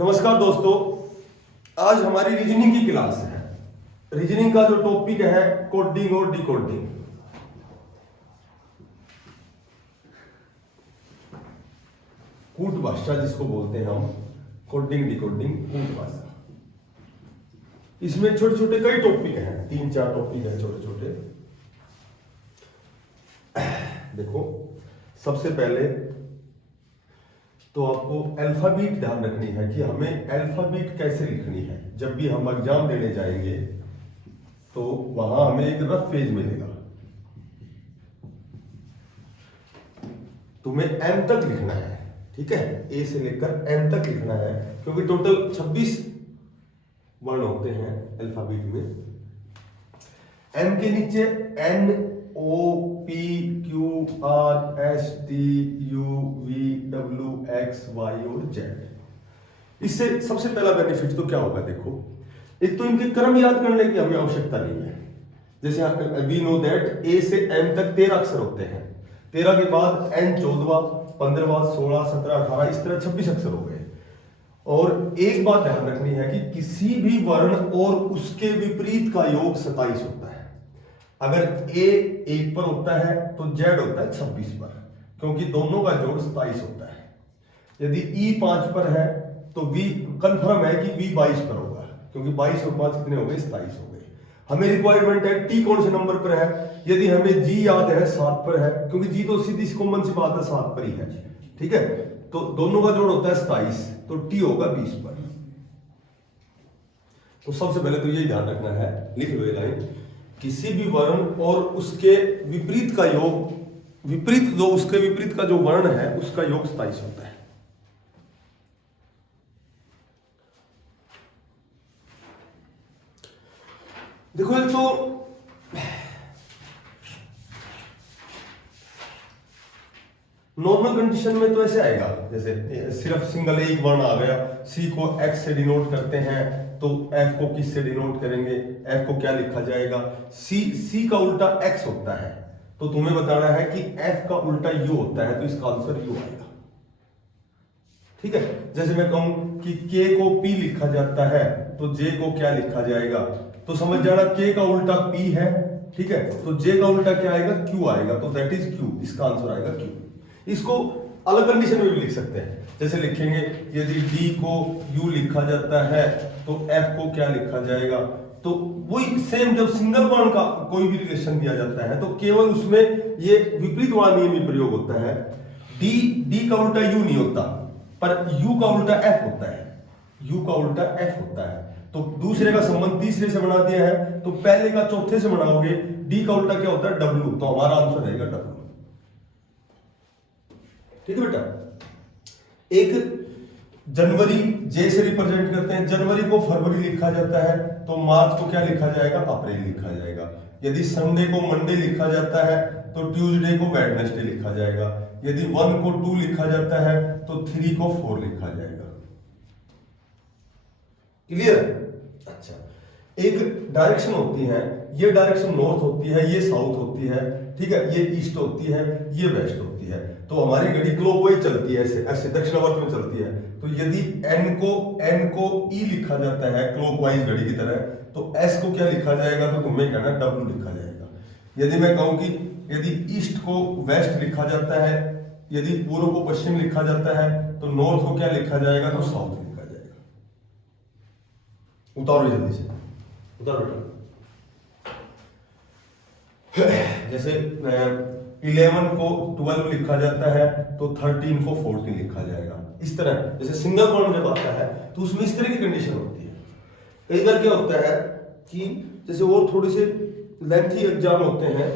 नमस्कार दोस्तों, आज हमारी रीजनिंग की क्लास है। रीजनिंग का जो टॉपिक है कोडिंग और डिकोडिंग। कूट भाषा जिसको बोलते हैं हम, कोडिंग डिकोडिंग कूट भाषा। इसमें छोटे छोटे कई टॉपिक हैं, 3-4 टॉपिक हैं छोटे छोटे। देखो, सबसे पहले तो आपको अल्फाबेट ध्यान रखनी है कि हमें अल्फाबेट कैसे लिखनी है। जब भी हम एग्जाम देने जाएंगे तो वहां हमें एक रफ पेज मिलेगा, तुम्हें एम तक लिखना है, ठीक है, ए से लेकर एम तक लिखना है, क्योंकि टोटल 26 वर्ण होते हैं अल्फाबेट में। एम के नीचे N, O, P, Q, R, S, T, U, V, W, X, Y और जेड। इससे सबसे पहला बेनिफिट तो क्या होगा, देखो, एक तो इनके क्रम याद करने की हमें आवश्यकता नहीं है। जैसे वी नो दैट ए से एम तक 13 अक्षर होते हैं, 13 के बाद एन 14वां, 15वां, 16, 17, 18, इस तरह 26 अक्षर हो गए। और एक बात ध्यान रखनी है कि किसी भी वर्ण और उसके विपरीत का योग 27 होता है। अगर ए 1 पर होता है तो जेड होता है 26 पर, क्योंकि दोनों का जोड़ 27 होता है। यदि ई 5 पर है तो वी कंफर्म है कि वी 22 पर होगा, क्योंकि 22 और 5 कितने हो गए, 27 हो गए। हमें रिक्वायरमेंट है टी कौन से नंबर पर है। यदि हमें जी याद है 7 पर है, क्योंकि जी तो सीधी कॉमन सी बात है 7 पर ही है, ठीक है। तो दोनों का जोड़ होता है 27, तो टी होगा 20 पर। तो सबसे पहले तो यही ध्यान रखना है, लिख लो ये लाइन, किसी भी वर्ण और उसके विपरीत का योग, उसके विपरीत का जो वर्ण है उसका योग 27 होता है। देखो, एक तो नॉर्मल कंडीशन में तो ऐसे आएगा, जैसे सिर्फ सिंगल एक वर्ण आ गया, सी को एक्स से डिनोट करते हैं तो एफ को किस से डिनोट करेंगे, एफ को क्या लिखा जाएगा। सी का उल्टा एक्स होता है, तो तुम्हें बताना है कि एफ का उल्टा यू होता है, तो इसका आंसर यू आएगा, ठीक है। जैसे मैं कहूं कि के को पी लिखा जाता है तो जे को क्या लिखा जाएगा, तो समझ जाना के का उल्टा पी है, ठीक है, तो जे का उल्टा क्या आएगा, क्यू आएगा, तो दैट इज क्यू, इसका आंसर आएगा क्यू। इसको अलग कंडीशन में भी लिख सकते हैं, जैसे लिखेंगे यदि डी को यू लिखा जाता है तो एफ को क्या लिखा जाएगा। तो वही सेम, जब सिंगल वर्ण का कोई भी रिलेशन दिया जाता है तो केवल उसमें ये विपरीत वाला नियम ही प्रयोग होता है। डी का उल्टा यू नहीं होता, पर यू का उल्टा एफ होता है, यू का उल्टा एफ होता है। तो दूसरे का संबंध तीसरे से बना दिया है तो पहले का चौथे से बनाओगे। डी का उल्टा क्या होता है, डब्ल्यू, तो हमारा आंसर रहेगा डब्ल्यू, ठीक है बेटा। एक जनवरी जे से रिप्रेजेंट करते हैं, जनवरी को फरवरी लिखा जाता है तो मार्च को क्या लिखा जाएगा, अप्रैल लिखा जाएगा। यदि संडे को मंडे लिखा जाता है तो ट्यूसडे को वेडनेसडे लिखा जाएगा। यदि 1 को 2 लिखा जाता है तो 3 को 4 लिखा जाएगा। क्लियर? अच्छा, एक डायरेक्शन होती है, ये डायरेक्शन नॉर्थ होती है, ये साउथ होती है, ठीक है, ये ईस्ट होती है, ये वेस्ट होती है। तो हमारी घड़ी क्लॉकवाइज चलती है, ऐसे ऐसे दक्षिणावर्त में चलती है। तो यदि एन को ई लिखा जाता है क्लॉकवाइज घड़ी की तरह, तो एस को क्या लिखा जाएगा, तो तुम्हें कहना डब्ल्यू लिखा जाएगा। यदि मैं कहूं कि यदि ईस्ट को वेस्ट लिखा जाता है, यदि पूर्व को पश्चिम लिखा जाता है, तो नॉर्थ को क्या लिखा जाएगा, तो साउथ लिखा जाएगा। उतारो जल्दी से, उतारो बेटा। जैसे 11 को 12 लिखा जाता है तो 13 को 14 लिखा जाएगा। इस तरह जैसे सिंगल वर्ण जब आता है तो उसमें इस तरह की कंडीशन होती है। कई बार क्या होता है कि जैसे और थोड़े से लेंथी एग्जाम होते हैं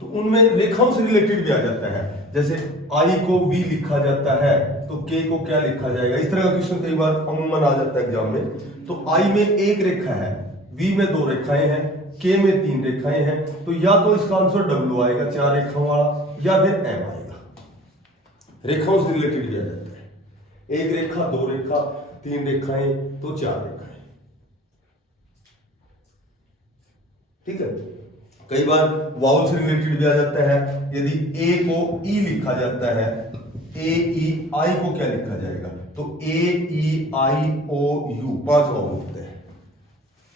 तो उनमें रेखाओं से रिलेटेड भी आ जाता है। जैसे आई को वी लिखा जाता है तो के को क्या लिखा जाएगा, इस तरह का क्वेश्चन कई बार अमूमन आ जाता है एग्जाम में। तो आई में एक रेखा है, वी में 2 रेखाएं हैं, के में 3 रेखाएं हैं, तो या तो इसका आंसर डब्ल्यू आएगा 4 रेखाओं वाला, या फिर एम आएगा। रेखाओं से रिलेटेड भी आ जाता है, एक रेखा, 2 रेखा, 3 रेखाएं, तो 4 रेखाएं, ठीक है। कई बार वाउल से रिलेटेड भी आ जाता है। यदि ए को ई लिखा जाता है ए ई आई को क्या लिखा जाएगा? तो ए ई आई ओ यू 5 वाउल होते हैं,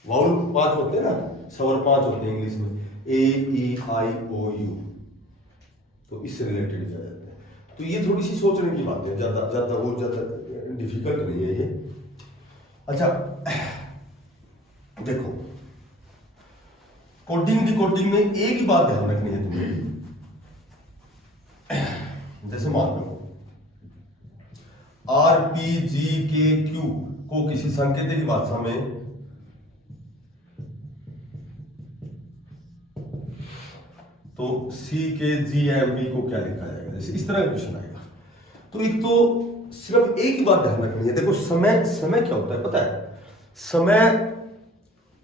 वाउल 5 होते हैं ना, स्वर 5 होते हैं इंग्लिश में, ए ई आई ओ यू, तो इससे रिलेटेड किया जाता है। तो ये थोड़ी सी सोचने की बात है, ज्यादा डिफिकल्ट नहीं है ये। अच्छा देखो, कोडिंग डिकोडिंग में एक ही बात ध्यान रखनी है तुम्हें। जैसे मान लो आर पी जी के क्यू को किसी संकेत की भाषा में तो सी के जी एम बी को क्या लिखा जाएगा, जैसे इस तरह का क्वेश्चन आएगा। तो एक तो सिर्फ एक ही बात ध्यान रखनी है। देखो समय क्या होता है पता है? समय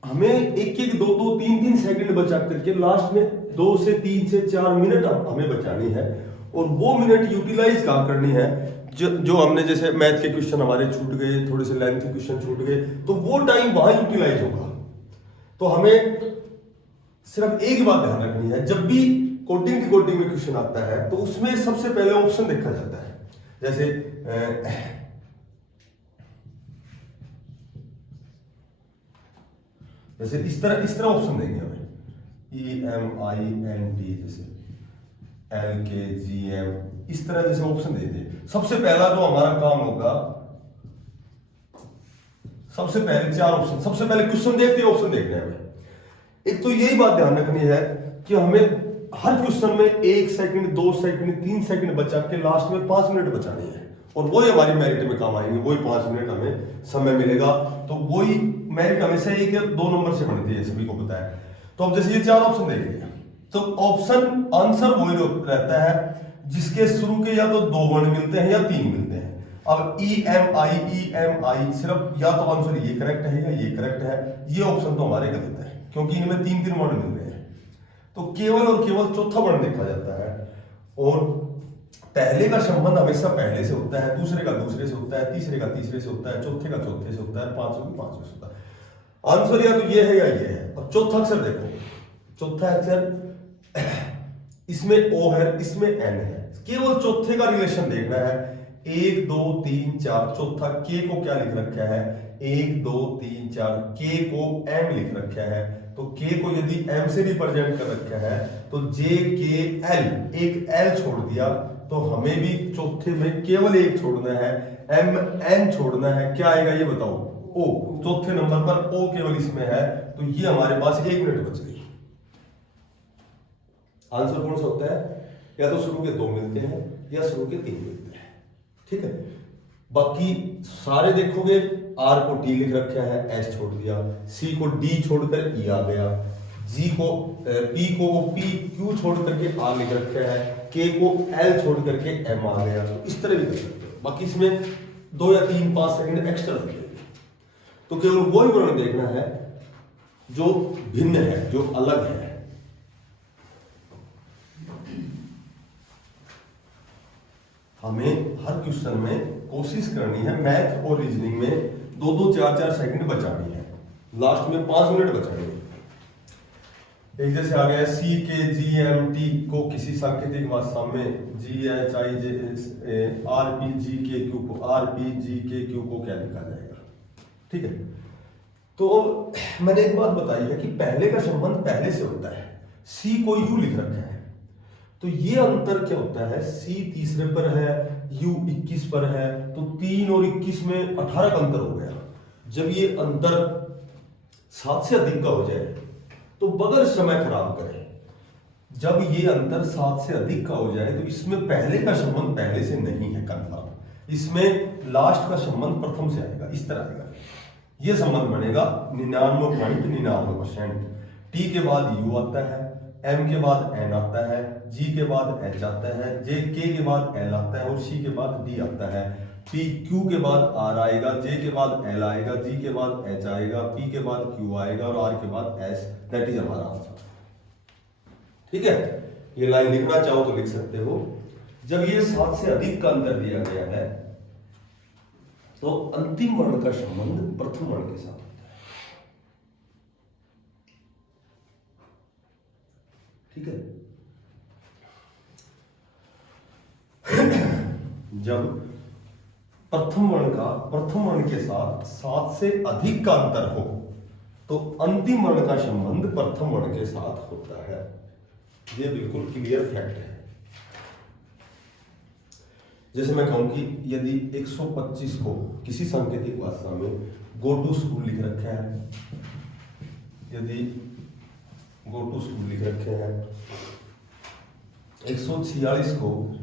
हमें एक एक 2 3 सेकंड बचा करके लास्ट में 2 से 3 से 4 मिनट हमें बचानी है, और वो मिनट यूटिलाइज कहाँ करनी है? जो हमने जैसे मैथ के क्वेश्चन हमारे छूट गए, थोड़े से लेंथ के क्वेश्चन छूट गए, तो वो टाइम वहां यूटिलाइज होगा। तो हमें सिर्फ एक ही बात ध्यान रखनी है, जब भी कोडिंग डिकोडिंग में क्वेश्चन आता है तो उसमें सबसे पहले ऑप्शन देखा जाता है। जैसे इस तरह ऑप्शन देंगे हमें, E M I N T, जैसे एल के जी एम, इस तरह जैसे ऑप्शन दे दे। सबसे पहला जो हमारा काम होगा, सबसे पहले 4 ऑप्शन, सबसे पहले क्वेश्चन देखते ऑप्शन देखने हैं हमें। एक तो यही बात ध्यान रखनी है कि हमें हर क्वेश्चन में 1 सेकंड 2 सेकंड 3 सेकंड बचा के लास्ट में 5 मिनट बचानी है, और वही हमारी मेरिट में काम आएंगे, वही 5 मिनट हमें समय मिलेगा। तो वही मेरिट हमेशा 1 या 2 नंबर से बनती है, सभी को पता है। तो अब जैसे ये 4 ऑप्शन देखेंगे, तो ऑप्शन आंसर वही रहता है जिसके शुरू के या तो 2 वर्ण मिलते हैं या 3 मिलते हैं। अब ई एम आई सिर्फ या तो आंसर ये करेक्ट है या ये करेक्ट है, ये ऑप्शन तो हमारे गलत है, क्योंकि इनमें 3 वर्ण मिल रहे हैं। तो केवल और केवल चौथा वर्ण देखा जाता है, और पहले का संबंध हमेशा पहले से होता है, दूसरे का दूसरे से होता है, तीसरे का तीसरे से होता है, चौथे का चौथे से होता है, पांचवें का पांचवें से होता है। आंसर या तो ये है या ये है। अब चौथा अक्षर देखो, चौथा अक्षर इसमें ओ है, इसमें एन है, केवल चौथे का रिलेशन देखना है। 1 2 3 4, चौथा के को क्या लिख रखा है? 1 2 3 4, के को एम लिख रखा है। तो के को यदि एम से रिप्रेजेंट कर रखा है तो जे के एल, एक एल छोड़ दिया, तो हमें भी चौथे में केवल एक छोड़ना है, एम एन छोड़ना है। क्या आएगा ये बताओ? ओ। चौथे नंबर पर ओ केवल इसमें है, तो ये हमारे पास 1 मिनट बच गई। आंसर कौन सा होता है? या तो शुरू के 2 मिलते हैं या शुरू के 3 मिलते हैं, ठीक है। बाकी सारे देखोगे, आर को टी लिख रखा है, एस छोड़ दिया, सी को डी छोड़कर ई आ गया, जी को पी को पी क्यू छोड़ करके आर लिख रखा है, के को एल छोड़ करके एम आ गया। तो इस तरह भी कर सकते हो। बाकी इसमें 2 या 3 5 सेकंड एक्स्ट्रा लगते हैं। तो केवल वही वर्ण देखना है जो भिन्न है, जो अलग है। हमें हर क्वेश्चन में कोशिश करनी है, मैथ और रीजनिंग में 2 2 4 4 सेकंड बचानी है, लास्ट में 5 मिनट बचानी है। एक जैसे आ गया सी के जी एम टी को किसी सांकेतिक भाषा में जी H I J R P G के क्यू को, आर पी जी के क्यू को क्या लिखा जाएगा, ठीक है। तो मैंने एक बात बताई है कि पहले का संबंध पहले से होता है, सी को यू लिख रखा है, तो ये अंतर क्या होता है? सी तीसरे पर है, यू 21 पर है, तो 3 और 21 में 18 का अंतर हो गया। जब ये अंतर 7 से अधिक का हो जाए तो बगैर समय खराब करें, जब ये अंतर 7 से अधिक का हो जाए तो इसमें पहले का संबंध पहले से नहीं है कंफर्म, इसमें लास्ट का संबंध प्रथम से आएगा, इस तरह आएगा। ये संबंध बनेगा 99.99%। टी के बाद यू आता है, एम के बाद एन आता है, जी के बाद एच आता है, जे के बाद एल आता है, और सी के बाद डी आता है। पी क्यू के बाद आर आएगा, जे के बाद एल आएगा, जी के बाद एच आएगा, पी के बाद क्यू आएगा, और आर के बाद एस। दैट इज हमारा आंसर, ठीक है। ये लाइन लिखना चाहो तो लिख सकते हो। जब ये 7 से अधिक का अंतर दिया गया है तो अंतिम वर्ण का संबंध प्रथम वर्ण के साथ होता है, ठीक है। जब प्रथम वर्ण के साथ 7 से अधिक का अंतर हो तो अंतिम वर्ण का संबंध प्रथम वर्ण के साथ होता है। ये बिल्कुल क्लियर फैक्ट है। जैसे मैं कहूं कि यदि 125 को किसी सांकेतिक भाषा में गो टू स्कूल लिख रखा है, यदि गो टू स्कूल लिख रखे हैं, 146 को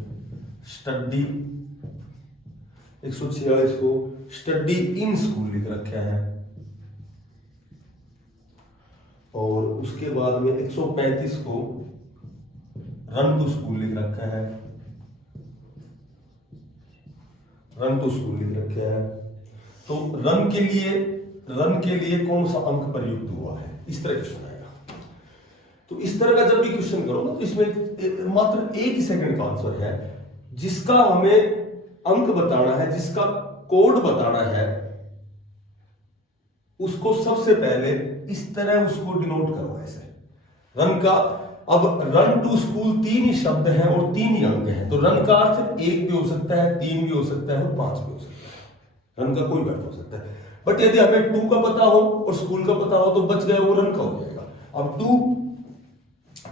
स्टडी इन स्कूल लिख रखा है, और उसके बाद में 135 को रन टू स्कूल लिख रखा है, रन टू स्कूल लिख रखा है। तो रन के लिए कौन सा अंक प्रयुक्त हुआ है, इस तरह क्वेश्चन आएगा। तो इस तरह का जब भी क्वेश्चन करो ना, तो इसमें मात्र एक ही सेकंड का आंसर है। जिसका हमें अंक बताना है, जिसका कोड बताना है, उसको सबसे पहले इस तरह उसको डिनोट करो ऐसे। रन का, अब रन टू स्कूल 3 ही शब्द हैं और 3 ही अंक हैं, तो रन का अर्थ 1 भी हो सकता है, 3 भी हो सकता है और 5 भी हो सकता है। रन का कोई भी अर्थ हो सकता है। बट यदि हमें 2 का पता हो और स्कूल का पता हो तो बच गया, वो रन का हो जाएगा। अब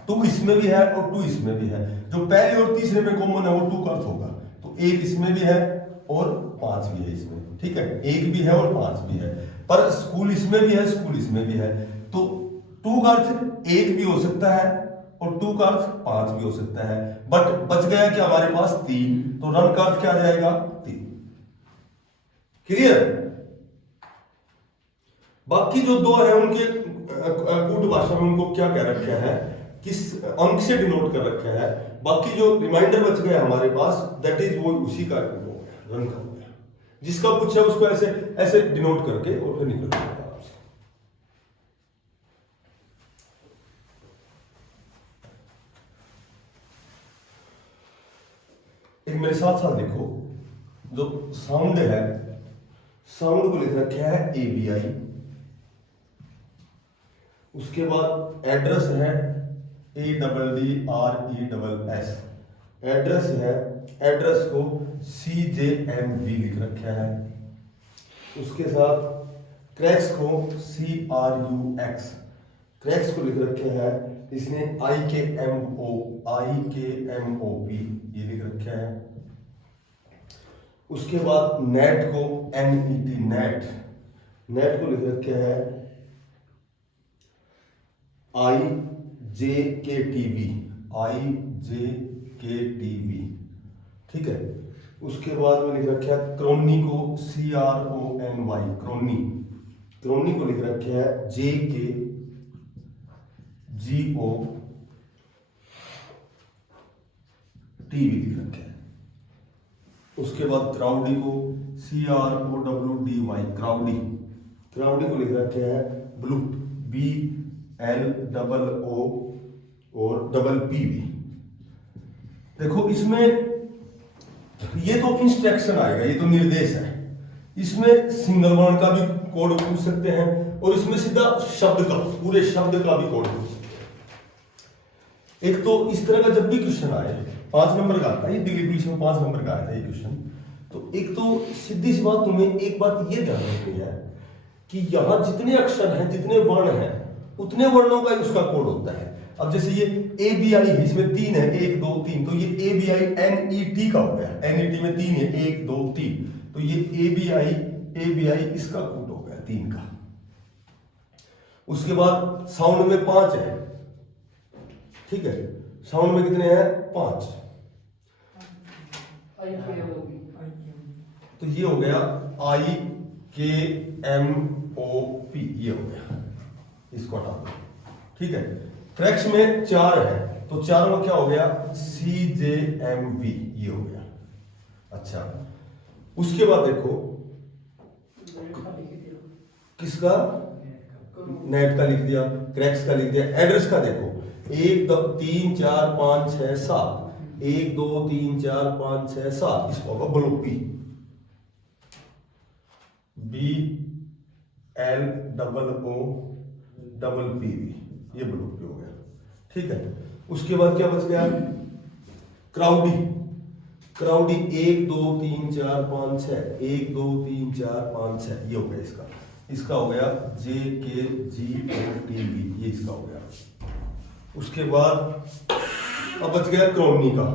2 इसमें भी है और 2 इसमें भी है, जो पहले और तीसरे में कॉमन है वो 2 का अर्थ होगा। तो 1 इसमें भी है और 5 भी है इसमें, ठीक है, 1 भी है और 5 भी है। पर स्कूल इसमें भी है, स्कूल इसमें भी है, तो 2 का अर्थ 1 भी हो सकता है और 2 का अर्थ 5 भी हो सकता है। बट बच गया कि हमारे पास 3, तो रन का अर्थ क्या आ जाएगा, 3। क्लियर। बाकी जो 2 है उनके कूट भाषा में उनको क्या कह रखा है, किस अंक से डिनोट कर रखा है। बाकी जो रिमाइंडर बच गया हमारे पास, दैट इज वो उसी का हो गया, रन का हो गया। जिसका पूछा उसको ऐसे ऐसे डिनोट करके और फिर निकल जाएगा। एक मेरे साथ साथ देखो, जो साउंड है, साउंड को लिख रखा है ABI, उसके बाद एड्रेस है ADDRESS, एड्रेस है, एड्रेस को CJMV लिख रखा है। उसके साथ क्रैक्स को CRUX, क्रैक्स को लिख रखे है इसने IKMOP ये लिख रखा है। उसके बाद नेट को NET, नेट को लिख रखे है IJKTV, ठीक है। उसके बाद में लिख रखा है क्रोनी को CRONY, क्रोनी को लिख रखे है JKGOTV लिख रखे है। उसके बाद क्राउडी को CROWDY, क्राउडी को लिख रखे है ब्लूप, BLOO और PPV। देखो इसमें ये तो इंस्ट्रक्शन आएगा, ये तो निर्देश है। इसमें सिंगल वर्ण का भी कोड पूछ सकते हैं और इसमें सीधा शब्द का, पूरे शब्द का भी कोड पूछ सकते हैं। एक तो इस तरह का जब भी क्वेश्चन आए, 5 नंबर का आता है, ये दिल्ली पुलिस में 5 नंबर का आया था ये क्वेश्चन। तो एक तो सीधी सी बात, तुम्हें एक बात ये ध्यान रखनी है कि यहाँ जितने अक्षर हैं, जितने वर्ण हैं, उतने वर्णों का उसका कोड होता है। अब जैसे ये ABI है, इसमें 3 है, 1 2 3, तो ये ABI NET का हो गया, NET में 3 है, 1 2 3, तो ये ABI इसका कोड हो गया 3 का। उसके बाद साउंड में 5 है, ठीक है, साउंड में कितने हैं, 5, तो ये हो गया IKMOP, ये हो गया, इसको हटा दो, ठीक है। क्रैक्स में 4 है, तो 4 में क्या हो गया, CJMV, ये हो गया। अच्छा, उसके बाद देखो किसका, नेट का लिख दिया, क्रैक्स का लिख दिया, एड्रेस का देखो 1 2 3 4 5 6 7, 1 2 3 4 5 6 7, इसको होगा ब्लूपी, BLOOPV, ये ब्लूपी हो गया, ठीक है। उसके बाद क्या बच गया, क्राउडी, क्राउडी 1 2 3 4 5 6, 1 2 3 4 5 6, ये हो गया इसका। इसका हो गया जे के जी ओ टी वी, ये इसका हो गया। उसके बाद अब बच गया क्रोनी का।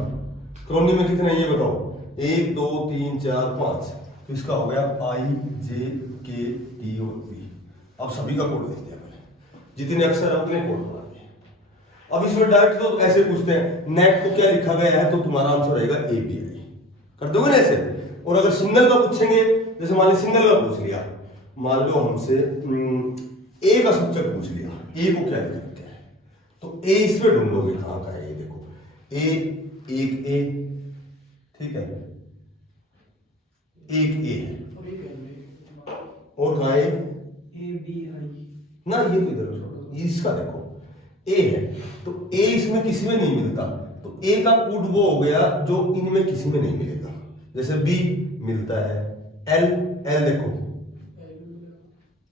क्रोनी में कितने ये बताओ, 1 2 3 4 5, तो इसका हो गया आई जे के टी ओ वी। अब सभी का कोड देखते हैं, जितने अक्षर है उतने कोड बना दिए। अब इसमें डायरेक्ट तो ऐसे पूछते हैं नेट को क्या लिखा गया है, तो तुम्हारा आंसर रहेगा एपीआई। कर दोगे ना ऐसे। और अगर सिंगल का पूछेंगे, जैसे मान लो सिंगल का पूछ लिया, मान लो हमसे ए का सूचक पूछ लिया, ए को क्या लिखा है, तो ए इसमें ढूंढोगे कहां का है। ये देखो ए, एक ए, ठीक है, एक ए और कहा है ना, ये तो इधर छोड़ो, इसका देखो ए है, तो ए इसमें किसी में नहीं मिलता, तो ए का कोड वो हो गया जो इनमें किसी में नहीं मिलेगा। जैसे बी मिलता है, एल, एल देखो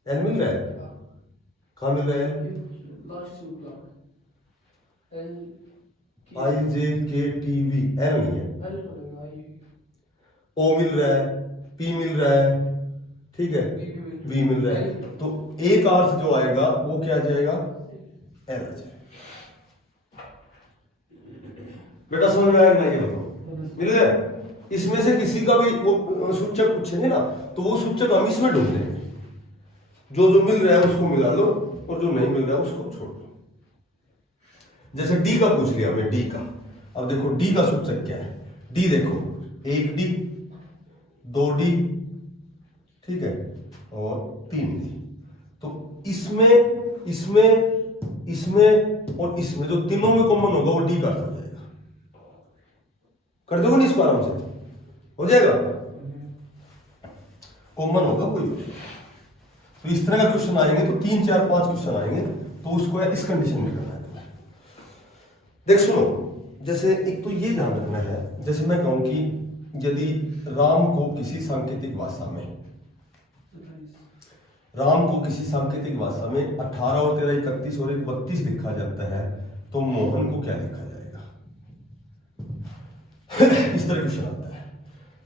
एल मिल रहा है, कहां मिल रहा है, आई जे के टी वी, एल नहीं है, ओ मिल रहा है, पी मिल रहा है, ठीक है, वी मिल रहा है, तो ए का अर्थ जो आएगा वो क्या आ जाएगा, एल आ जाएगा। बेटा समझ में आया नहीं, ये देखो मिल गया। इसमें से किसी का भी वो सूचक पूछेंगे ना, तो वो सूचक हम इसमें ढूंढ लेंगे, जो जो मिल रहा है उसको मिला लो और जो नहीं मिल रहा है उसको छोड़ दो। जैसे डी का पूछ लिया हमने, डी का, अब देखो डी का सूचक क्या है, डी देखो 1 डी 2 डी, ठीक है, और 3 डी। तो इसमें इसमें इसमें और इसमें जो तीनों में कॉमन होगा वो डी का हो जाएगा। कर दोगे ना इसको आराम से, हो जाएगा, कॉमन होगा कोई। तो इस तरह का क्वेश्चन आएंगे, तो 3 4 5 क्वेश्चन आएंगे, तो उसको इस कंडीशन में करना है। देख सुनो, जैसे एक तो ये ध्यान रखना है, जैसे मैं कहूं कि यदि राम को किसी सांकेतिक भाषा में, राम को किसी सांकेतिक भाषा में 18 और 13 31 और 1 32 लिखा जाता है, तो मोहन को क्या लिखा जाएगा। इस तरह क्वेश्चन आता है।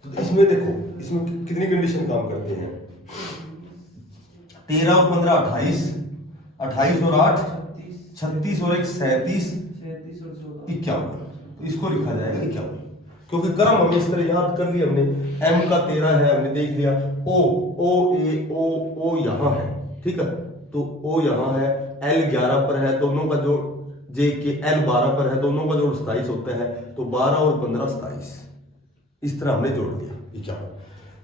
तो इसमें देखो, इसमें कितनी कंडीशन काम करते हैं, 13 और 15 28, 28 और 8 36 और 1 37, 51, तो इसको लिखा जाएगा 51, क्योंकि क्रम हमें इस तरह याद कर लिया हमने। एम का 13 है, हमने देख लिया, ओ ए ओ यहां है, ठीक है, तो ओ यहां है, एल 11 पर है, दोनों का जोड़, जे के एल 12 पर है, दोनों का जोड़ 27 होता है, तो 12 और 15 27, इस तरह हमने जोड़ दिया 51।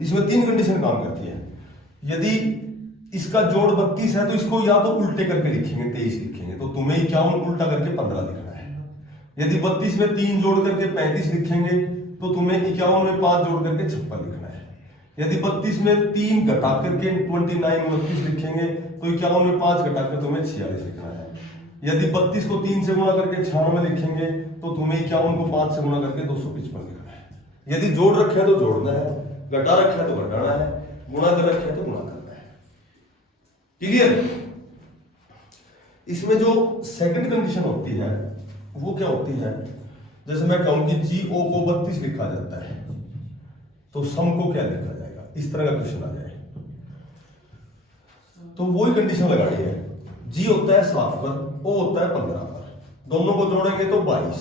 इसमें 3 कंडीशन काम करती है। यदि इसका जोड़ 32 है, तो इसको या तो उल्टे करके लिखेंगे 23 लिखेंगे, तो तुम्हें 51 उल्टा करके 15 लिखना है। यदि 32 में 3 जोड़ करके 35 लिखेंगे, तो तुम्हें 51 में 5 जोड़ करके 56 लिखना है। यदि 32 में 3 घटा करके 29 लिखेंगे, तो 51 में 5 घटा कर तुम्हें 46 लिखना है। यदि 32 को 3 से गुणा करके 96 लिखेंगे, तो तुम्हें 51 को 5 से गुणा करके 255 लिखना है। यदि जोड़ रखे तो जोड़ना है, घटा रखे तो घटाना है, गुणा कर रखे तो गुणा करना है। क्लियर। इसमें जो सेकंड कंडीशन होती है वो क्या होती है, जैसे मैं कहूं कि जी ओ को 32 लिखा जाता है, तो सम को क्या लिखा जाएगा, इस तरह का क्वेश्चन आ जाए, तो वही कंडीशन लगानी है। जी होता है 7 पर, ओ होता है 15 पर, दोनों को जोड़ेंगे तो 22,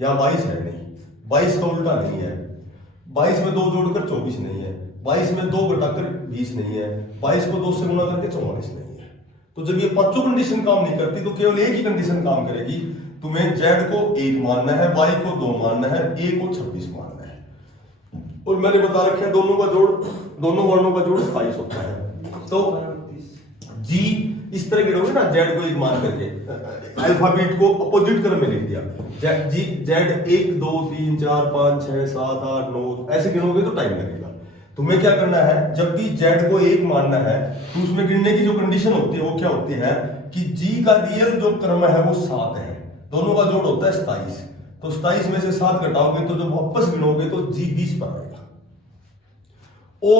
या 22 है नहीं, 22 का उल्टा नहीं है, 22 में 2 जोड़कर 24 नहीं है, 22 में 2 घटाकर 20 नहीं है, 22 को 2 से गुणा करके 44 नहीं है। तो जब ये पांचों कंडीशन काम नहीं करती, तो केवल एक ही कंडीशन काम करेगी, तुम्हें जेड को 1 मानना है, वाई को 2 मानना है, ए को 26 मानना है। और मैंने बता रखा है दोनों का जोड़, दोनों वर्णों का जोड़ 27 होता है। तो जी इस तरह गिनोगे ना, जेड को 1 मान करके, अल्फाबेट को अपोजिट क्रम में लिख दिया, जी जेड 1 2 3 4 5 6 7 8 9, ऐसे गिनोगे तो टाइम लगेगा। तुम्हें क्या करना है, जब भी जेड को 1 मानना है, तो उसमें गिनने की जो कंडीशन होती है वो क्या होती है कि जी का रियल जो क्रम है वो 7 है, दोनों का जोड़ होता है 27, तो 27 में से 7 घटाओगे तो जब वापस गिनोगे तो जी 20 पर आएगा। ओ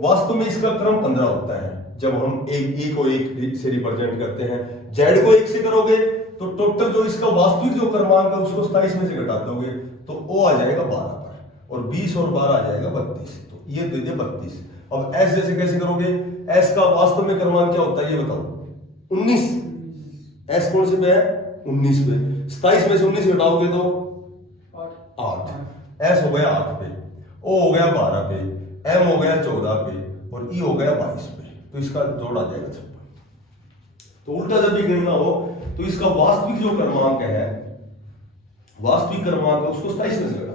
वास्तव में इसका क्रम 15 होता है, जब हम ए को 1 से रिप्रेजेंट करते हैं। जेड को 1 से करोगे तो टोटल जो इसका वास्तविक जो क्रमांक है उसको 27 में से घटा दोगे तो ओ आ जाएगा 12 पर। और 20 और 12 आ जाएगा 32, तो ये दे दे 32। अब एस जैसे कैसे करोगे, एस का वास्तव में क्रमांक क्या होता है ये बताओ, 19। एस कौन से पे है, 19 पे। 27 में से 19 घटाओगे तो 8। एस हो गया 8 पे, ओ हो गया 12 पे, एम हो गया 14 पे, और ई हो गया 22 पे। तो इसका जोड़ आ जाएगा 56। तो उल्टा जब भी गिनना हो तो इसका वास्तविक जो क्रमांक है, वास्तविक क्रमांक है उसको 27 में से घटाना।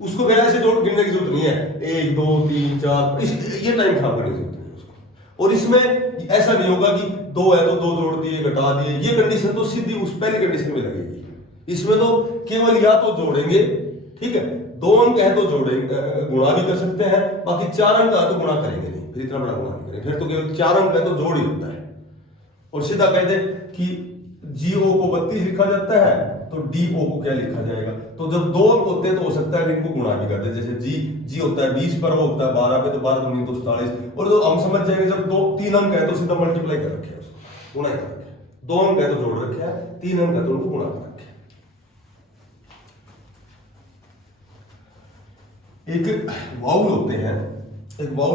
उसको फिर ऐसे जोड़ गिनने की जरूरत नहीं है, 1 2 3 4, ये टाइम खराब करने की जरूरत नहीं है उसको। और इसमें ऐसा नहीं होगा कि 2 है तो 2 जोड़ दिए घटा दिए, ये कंडीशन तो सीधी उस पहली कंडीशन में लगेगी। इसमें तो केवल या तो जोड़ेंगे, ठीक है, 2 अंक है तो जोड़ेंगे, गुणा भी कर सकते हैं, बाकी 4 अंक है तो गुणा करेंगे नहीं, फिर इतना बड़ा गुणा नहीं करेंगे, फिर तो केवल 4 अंक है तो जोड़ ही होता है। और सीधा कहते कि जीओ को 32 लिखा जाता है तो डीओ को क्या लिखा जाएगा। तो जब 2 अंक होते हैं तो हो सकता है इनको गुणा भी कर दे, जैसे जी होता है 20 पर, वो होता है 12 पे, तो 12 दूनी तो 47। और तो हम समझ जाएंगे जब 3 अंक है तो सीधा मल्टीप्लाई कर रखे हैं उसको, गुणा कर रखे हैं। 2 अंक है तो जोड़ रखे हैं, 3 अंक है तो उनको गुणा कर रखे हैं। एक वाउल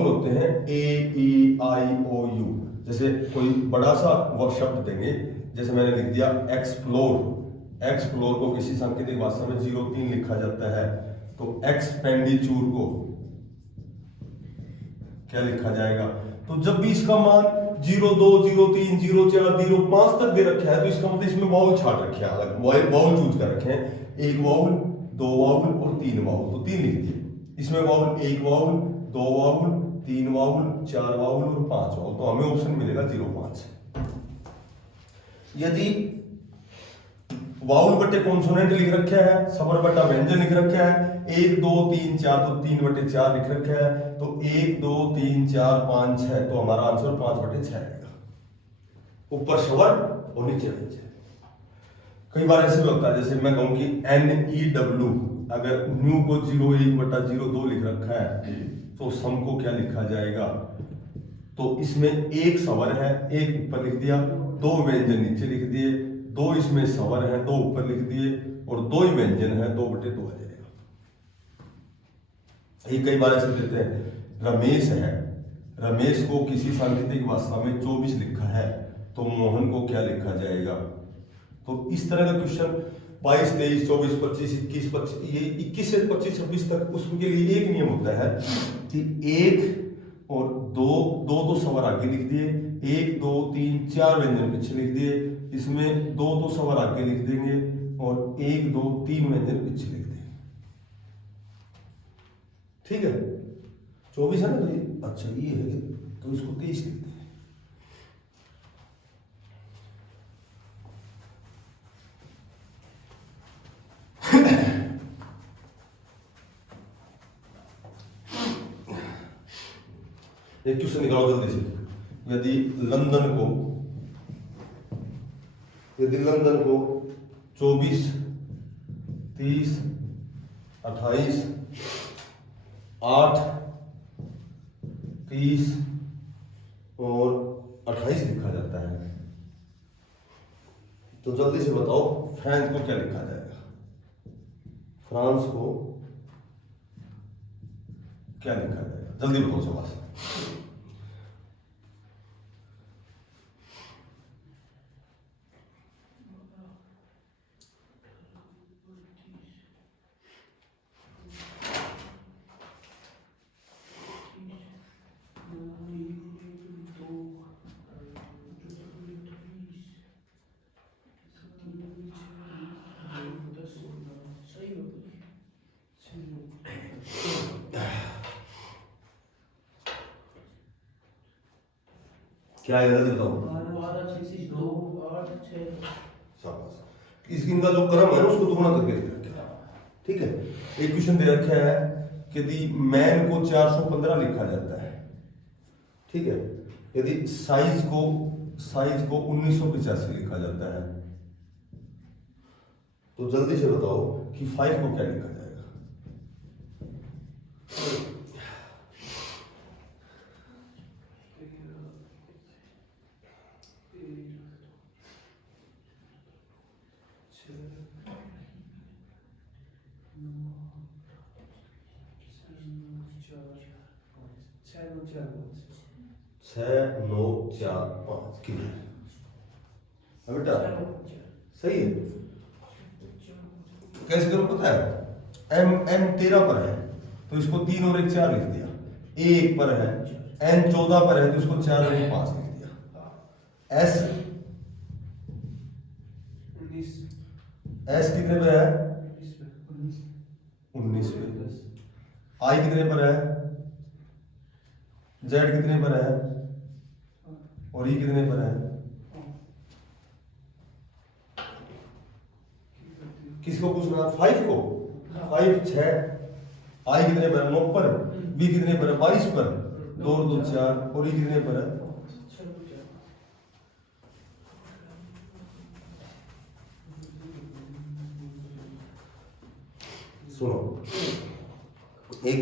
होते हैं, ए ई आई ओ यू। जैसे कोई बड़ा सा वो शब्द देंगे, जैसे मैंने लिख दिया एक्सप्लोर। एक्सप्लोर को किसी सांकेतिक भाषा में 03 लिखा जाता है, तो एक्सपेंडिचर को क्या लिखा जाएगा। तो जब भी इसका मान 02 03 04 05 तक दे रखा है तो इसका मतलब इसमें वाउल छाट रखे हैं, अलग वाउल चूज कर रखे हैं। 1 वाउल, 2 वाउल और 3 वाउल, तो 3 लिख दिए। इसमें vowel 1 vowel, 2 vowel, 3 vowel, 4 vowel और 5 वाउल, तो हमें ऑप्शन मिलेगा 05। यदि वाउल बटे कॉन्सोनेंट लिख रखा है, सबर बटा व्यंजन लिख रखा है, 1 2 3 4 तो 3 बटे 4 लिख रखा है, तो 1 2 3 4 5 6, तो हमारा आंसर 5 बटे 6 आएगा। ऊपर सवर और नीचे व्यंजन। कई बार ऐसे भी होता है, जैसे मैं कहूं कि NEW, अगर न्यू को 01 बटा 02 लिख रखा है तो सम को क्या लिखा जाएगा। तो इसमें एक सवर है, एक ऊपर लिख दिया, 2 व्यंजन नीचे लिख दिए, 2 इसमें सवर है, 2 ऊपर लिख दिए, और 2 ही व्यंजन है, 2 बटे 2 आ जाएगा। ये कई बार ऐसे देते हैं, रमेश है, रमेश को किसी सांकेतिक भाषा में 24 लिखा है, तो मोहन को क्या लिखा जाएगा। तो इस तरह का क्वेश्चन 22 23 24 25 21 25, ये 21 से 25 26 तक, उसके लिए एक नियम होता है कि 1 और 2 तो सवर आगे लिख दिए, 1 2 3 4 व्यंजन पीछे लिख दिए, इसमें 2 तो सवर आगे लिख देंगे, और 1 2 3 व्यंजन पीछे लिख देंगे। ठीक है, 24 है ना, तो ये अच्छा ये है, तो इसको 23 लिख दें। एक क्वेश्चन निकालो जल्दी से। यदि लंदन को 24 30 28 8 30 और 28 लिखा जाता है, तो जल्दी से बताओ फ्रांस को क्या लिखा जाएगा। फ्रांस को क्या लिखा जाएगा, जल्दी बताओ शाबाश। क्या है जल्दी बताओ। शाबाश। इनका जो क्रम है ना उसको दोगुना करके लिख रखा है। ठीक है, एक क्वेश्चन दे रखा है कि यदि मैन को 415 लिखा जाता है, ठीक है, यदि साइज को 1985 लिखा जाता है, तो जल्दी से बताओ कि 5 को क्या लिखा जाएगा। 6 9 4 5 क्लियर है बेटा, सही है। कैसे करो पता है, m 13 पर है तो इसको 3 और 1 4 लिख दिया, a 1 पर है, n 14 पर है तो इसको 4 और 1 5 लिख दिया, s कितने पे है 19 पे, i कितने पर है, z कितने पर है और e कितने पर है, किसको पूछना 5 को, 5 6, i कितने पर है 9 पर, b कितने पर है 22 पर, 2 और 2 4 और e कितने पर है, सुनो एक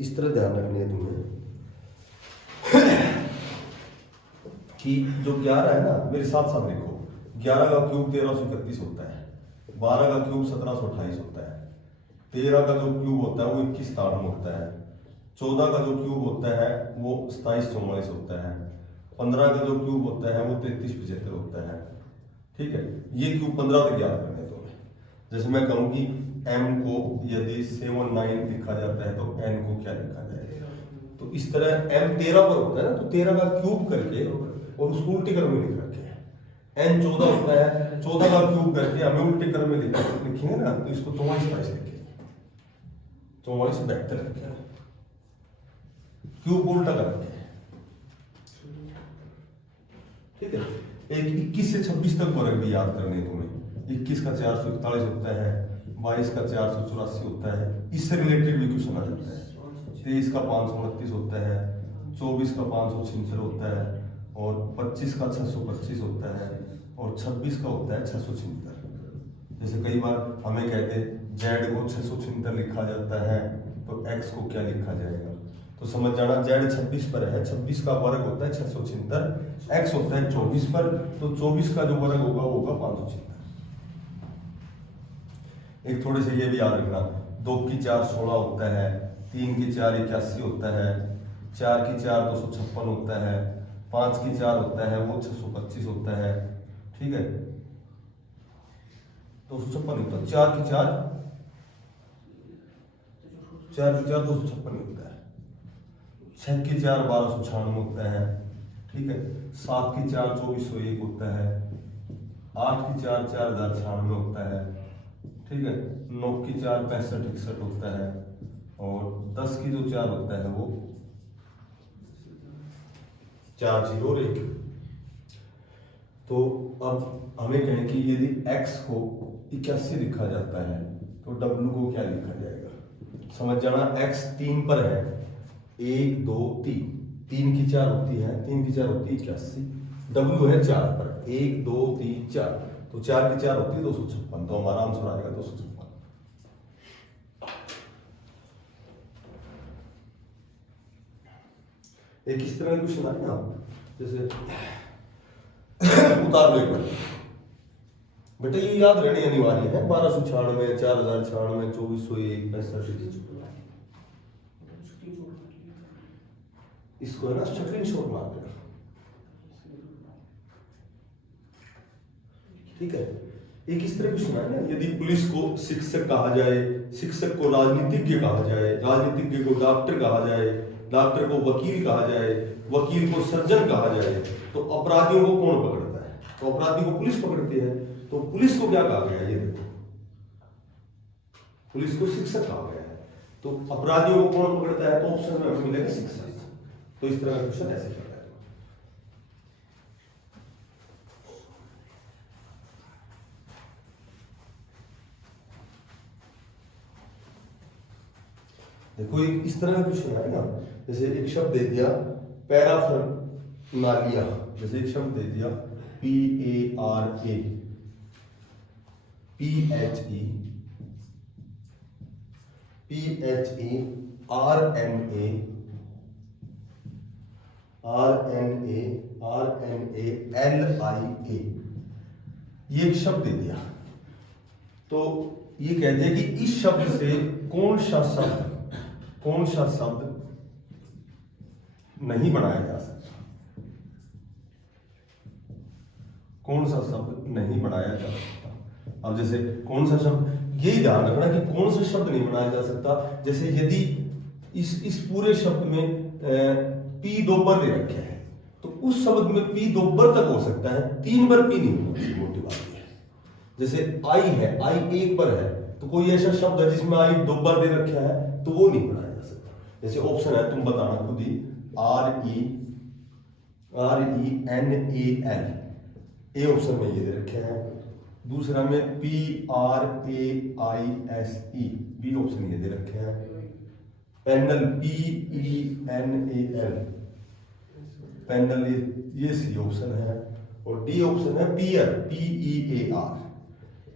इस तरह ध्यान रखनी है तुम्हें कि जो 11 है ना, मेरे साथ साथ लिखो, 11 का क्यूब 1331 होता है, 12 का क्यूब 1728 होता है, 13 का जो क्यूब होता है वो 21 93 होता है, 14 का जो क्यूब होता है वो 27 44 होता है, 15 का जो क्यूब होता है वो 33 75 होता है। ठीक है, ये क्यूब 15 तक याद करने तुम्हें। जैसे मैं कहूँ कि m को यदि 7 9 लिखा जाता है तो n को क्या लिखा जाएगा, तो इस तरह m 13 पर होता है ना, तो 13 का क्यूब करके और उसको उल्टे क्रम में लिख रखे हैं। n 14 होता है, 14 का क्यूब करके हमें उल्टे क्रम में लिखेंगे ना, तो इसको 44 22 लिखेंगे, 44 72 लिखेंगे, क्यूब उल्टा कर रखे हैं। ठीक है, एक 21 से 26 तक वर्ग भी याद करने तुम्हें, 21 का 441 होता है, 22 का 484 होता है, इससे रिलेटेड भी क्वेश्चन आ जाता है, 23 का 529 होता है, 24 का 576 होता है, और 25 का 625 होता है, और 26 का होता है 676। जैसे कई बार हमें कहते z को 676 लिखा जाता है तो x को क्या लिखा जाएगा, तो समझ जाना z 26 पर है, 26 का वर्ग होता है 676, x होता है 24 पर, तो 24 का जो वर्ग होगा वो होगा 576। एक थोड़े से ये भी याद रखना, 2 की 4 16 होता है, 3 की 4 81 होता है, 4 की 4 256 होता है, 5 की 4 होता है वो 625 होता है। ठीक है, 256 होता है, 4 की 4 256 होता है, 6 की 4 1296 होता है। ठीक है, 7 की 4 2401 होता है, 8 की 4 4096 होता है। ठीक है, 9 की 4 65 61 होता है, और 10 की जो 4 होता है वो 4 0 और 1। तो अब हमें कहें कि यदि x को 81 लिखा जाता है तो w को क्या लिखा जाएगा, समझ जाना, x 3 पर है, 1 2 3, 3 की 4 होती है, 3 की 4 होती है 81, w है 4 पर, 1 2 3 4, तो 4 की 4 होती है 256, तो हमारा आंसर आ जाएगा 256। एक इस तरह का क्वेश्चन आए ना, जैसे उतार लो एक बार बेटा, ये याद रहनी अनिवार्य है, 1296 4096 2401 65। इसको है ना स्क्रीनशॉट मार देना। ठीक है, एक इस तरह की सुना है ना, यदि पुलिस को शिक्षक कहा जाए, शिक्षक को राजनीतिज्ञ कहा जाए, राजनीतिज्ञ को डॉक्टर कहा जाए, डॉक्टर को वकील कहा जाए, वकील को सर्जन कहा जाए, तो अपराधियों को कौन पकड़ता है, तो अपराधी को पुलिस पकड़ती है। तो पुलिस को क्या कहा गया, ये देखो, पुलिस को शिक्षक कहा गया है, तो अपराधियों को कौन पकड़ता है, तो ऑप्शन में हमें मिलेगा शिक्षक। तो इस तरह का क्वेश्चन ऐसे करता है। देखो एक इस तरह का क्वेश्चन है ना, जैसे एक शब्द दे दिया पैराफर्नालिया, जैसे एक शब्द दे दिया PARA RNA ये एक शब्द दे दिया, तो ये कहते हैं कि इस शब्द से कौन सा शब्द नहीं बनाया जा सकता? कौन सा शब्द नहीं बनाया जा सकता? अब जैसे कौन सा शब्द, यही ध्यान रखना कि कौन सा शब्द नहीं बनाया जा सकता। जैसे यदि इस पूरे शब्द में पी दो बार दे रखे हैं तो उस शब्द में पी दो बार तक हो सकता है, 3 बार पी नहीं होगा, मोटी बात है। जैसे आई है, आई एक बार है, तो कोई ऐसा शब्द है जिसमें आई 2 बार दे रखा है तो वो नहीं बनाया जा सकता। जैसे ऑप्शन है, तुम बताना खुद ही, RENAL, ए ऑप्शन में ये दे रखे हैं। दूसरा में PRAISE, बी ऑप्शन ये दे रखे हैं। पैनल, PENAL, पैनल ये सी ऑप्शन है। और डी ऑप्शन है पियर, PEAR।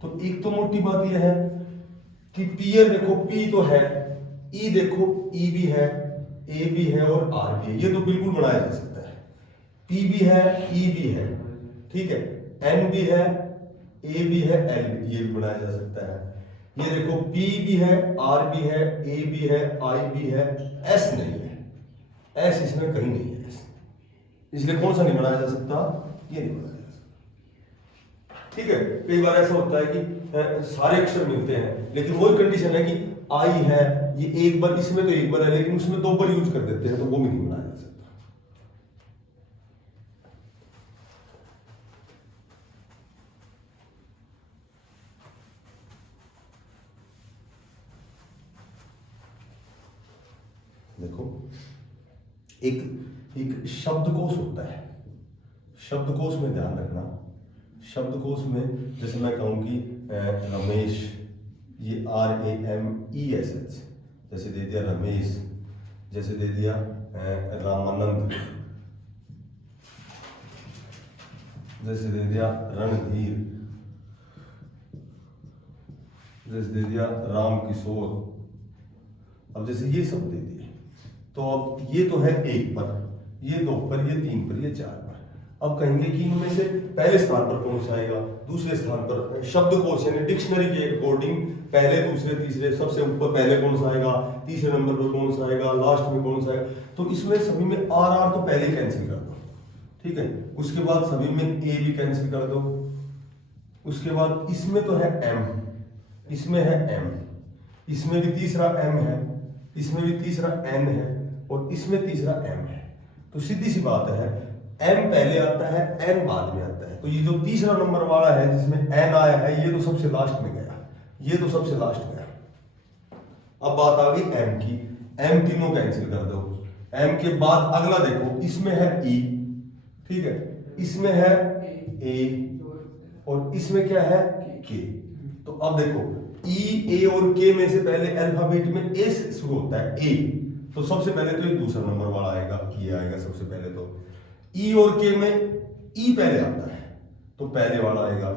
तो एक तो मोटी बात यह है कि पियर देखो, पी तो है, ई देखो, ई भी है, ए भी है और आर भी है, ये तो बिल्कुल बनाया जा सकता है। पी भी है, ई भी है, ठीक है, एन भी है, ए भी है, एल भी, ये भी बनाया जा सकता है। ये देखो पी भी है, आर भी है, ए भी है, आई भी है, एस नहीं है, एस इसमें कहीं नहीं है, एस, इसलिए कौन सा नहीं बनाया जा सकता? ये नहीं बनाया जा सकता, ठीक है। कई बार ऐसा होता है कि सारे अक्षर मिलते हैं लेकिन वही कंडीशन है कि आई है, ये एक बार, इसमें तो एक बार है लेकिन उसमें 2 बार यूज कर देते हैं, तो वो भी नहीं बनाया जा सकता। देखो एक शब्दकोश होता है, शब्दकोश में ध्यान रखना। शब्दकोश में जैसे मैं कहूं कि रमेश, ये RAMESH, जैसे दे दिया रमेश, जैसे दे दिया रामानंद, जैसे दे दिया रणधीर, जैसे दे दिया राम किशोर। अब जैसे ये सब दे दिए तो अब ये तो है 1 पर, ये 2 पर, ये 3 पर, ये 4 पर। अब कहेंगे कि इनमें से पहले स्थान पर कौन सा आएगा, दूसरे स्थान पर, शब्दकोश यानी डिक्शनरी के अकॉर्डिंग पहले, दूसरे, तीसरे, सबसे ऊपर पहले कौन सा आएगा, तीसरे नंबर पर कौन सा आएगा, लास्ट में कौन सा आएगा। तो इसमें सभी में RR तो पहले कैंसिल कर दो, ठीक है। उसके बाद सभी में ए भी कैंसिल कर दो। उसके बाद इसमें तो है M, इसमें है M, इसमें भी तीसरा M है, इसमें भी तीसरा N है और इसमें तीसरा M है। तो सीधी सी बात है, M पहले आता है, N बाद में आता है। तो ये जो तीसरा नंबर वाला है जिसमें N आया है, ये तो सबसे लास्ट में गया, ये तो सबसे लास्ट गया। अब बात आ गई M की, M तीनों कैंसिल कर दो। M के बाद अगला देखो, इसमें है E, ठीक है, इसमें है A और इसमें क्या है K। तो अब देखो E, A और K में से पहले अल्फाबेट में A से शुरू होता है, A, तो सबसे पहले तो ये दूसरा नंबर वाला आएगा, ये आएगा सबसे पहले। तो E और K में E पहले आता है तो पहले वाला आएगा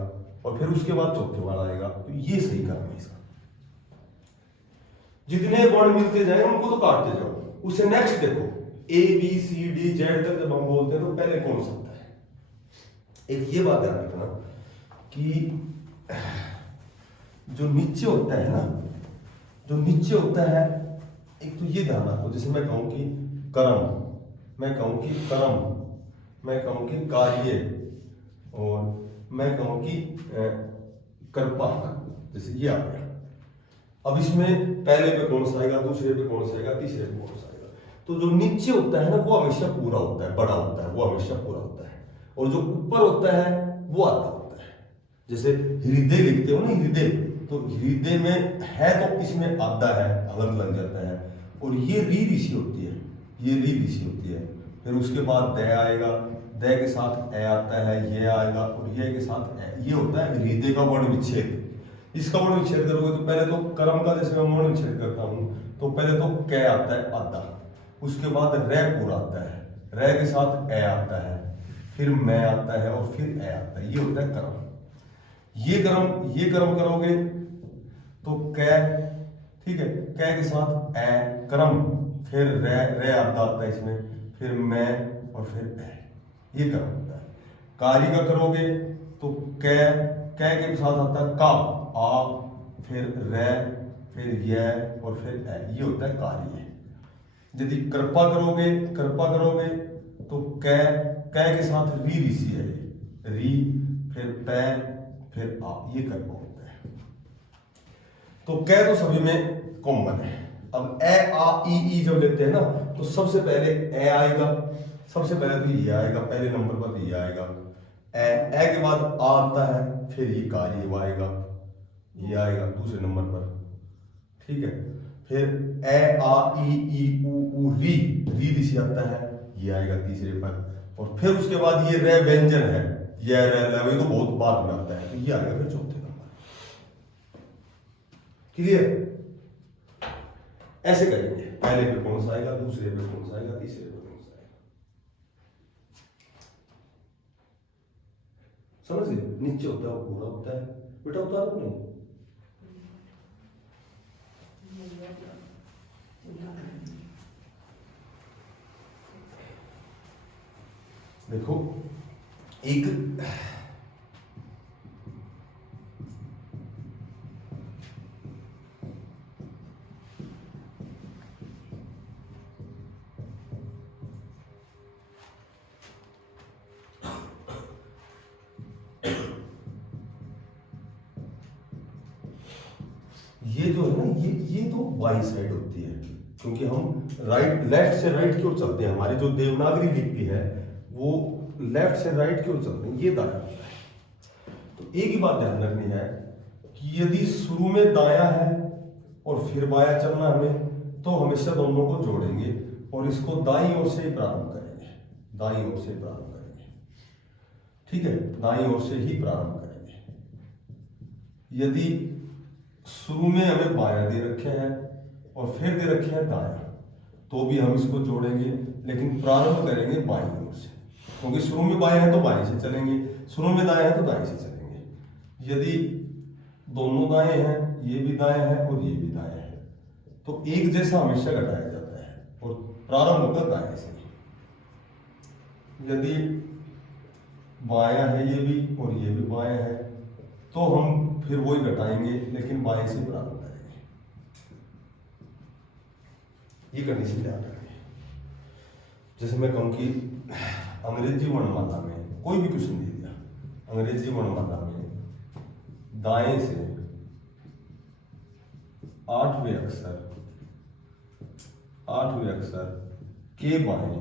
और फिर उसके बाद चौथे वाला आएगा। तो ये सही क्रम है इसका। जितने वर्ण मिलते जाए उनको तो काटते जाओ। उससे नेक्स्ट देखो ABCD Z तक जब हम बोलते हैं तो पहले कौन सा होता है। एक ये बात ध्यान रखना कि जो नीचे होता है ना, जो नीचे होता है, एक तो ये ध्यान रखो, जैसे मैं कहूं कि कर्म, मैं कहूं कि कर्म, मैं कहूं कि कार्य और मैं कहूं कि कृपा, जैसे ये आ गया। अब इसमें पहले पे कौन सा आएगा, दूसरे पे कौन सा आएगा, तीसरे पे कौन सा आएगा। तो जो नीचे होता है ना वो हमेशा पूरा होता है, बड़ा होता है, वो हमेशा पूरा होता है। और जो ऊपर होता है वो आधा होता है। जैसे हृदय लिखते हो ना, हृदय, तो हृदय में है तो इसमें आधा है, हलंत लग जाता है। और ये री ऋषि होती है, ये री ऋषि होती है। फिर उसके बाद द आएगा, द के साथ ए आता है, ये आएगा और ये के साथ ए। ये होता है हृदय का वर्ण विच्छेद। इसका वर्ण विच्छेद करोगे तो पहले तो कर्म का जैसे मैं वर्ण विच्छेद करता हूँ तो पहले तो क आता है आधा, उसके बाद रे पूरा आता है, रे के साथ ए आता है, फिर मैं आता है और फिर ए आता है। ये होता है कर्म। ये कर्म करोगे तो क, ठीक है, क के साथ ए कर्म, फिर रे आता है इसमें, फिर मैं और फिर ए। ये कर्म होता है। कार्य का करोगे तो क के साथ आता है का, आ, फिर रे, फिर ये और फिर ए। ये होता है कार्य। यदि कृपा करोगे तो कै कै के साथ री ऋषि है, री फिर पै फिर आ, ये कृपा होता है। तो कै तो सभी में कॉमन है। अब ए आ ई जब लेते हैं ना तो सबसे पहले ए आएगा, सबसे पहले तो ये आएगा, पहले नंबर पर ये आएगा ए के बाद आ आता है, फिर ये का ये आएगा, ये आएगा दूसरे नंबर पर, ठीक है। फिर ए आ ई ऊ री ऋषि आता है, ये आएगा तीसरे पर, और फिर उसके बाद ये रे व्यंजन है, ये रे ये तो बहुत बाद में आता है, तो ये आएगा फिर चौथे नंबर। क्लियर? ऐसे करेंगे, पहले पे कौन सा आएगा, दूसरे पे कौन सा आएगा, तीसरे पे कौन सा आएगा, समझ गए? नीचे होता है वो पूरा होता है बेटा, उतारो नहीं। देखो एक ये जो है ना, ये तो बाई साइड होती है, क्योंकि हम राइट लेफ्ट से राइट की ओर चलते हैं, हमारी जो देवनागरी लिपि है वो लेफ्ट से राइट की ओर चलते हैं, ये दाया होता है। तो एक ही बात ध्यान रखनी है कि यदि शुरू में दाया है और फिर बाया चलना हमें, तो हमेशा दोनों को जोड़ेंगे और इसको दाईं ओर से ही प्रारंभ करेंगे, दाईं ओर से प्रारंभ करेंगे, ठीक है, दाईं ओर से ही प्रारंभ करेंगे। यदि शुरू में हमें बाया दे रखे हैं और फिर दे रखे हैं दाया, तो भी हम इसको जोड़ेंगे, लेकिन प्रारंभ करेंगे बाईं ओर से, क्योंकि शुरू में बाया है तो बाएं से चलेंगे, शुरू में दाया है तो दाएं से चलेंगे। यदि दोनों दाएं हैं, ये भी दाया है और ये भी दाया है, तो एक जैसा हमेशा घटाया जाता है और प्रारंभ होगा दाएं से। यदि बाया है ये भी और ये भी बाया है, तो हम फिर वही घटाएंगे, लेकिन बाएं से प्रारंभ करेंगे। ये कंडीशन ध्यान रखें। जैसे मैं कहूं कि अंग्रेजी वर्णमाला में कोई भी क्वेश्चन दे दिया, अंग्रेजी वर्णमाला में दाएं से 8वें अक्षर के बाएं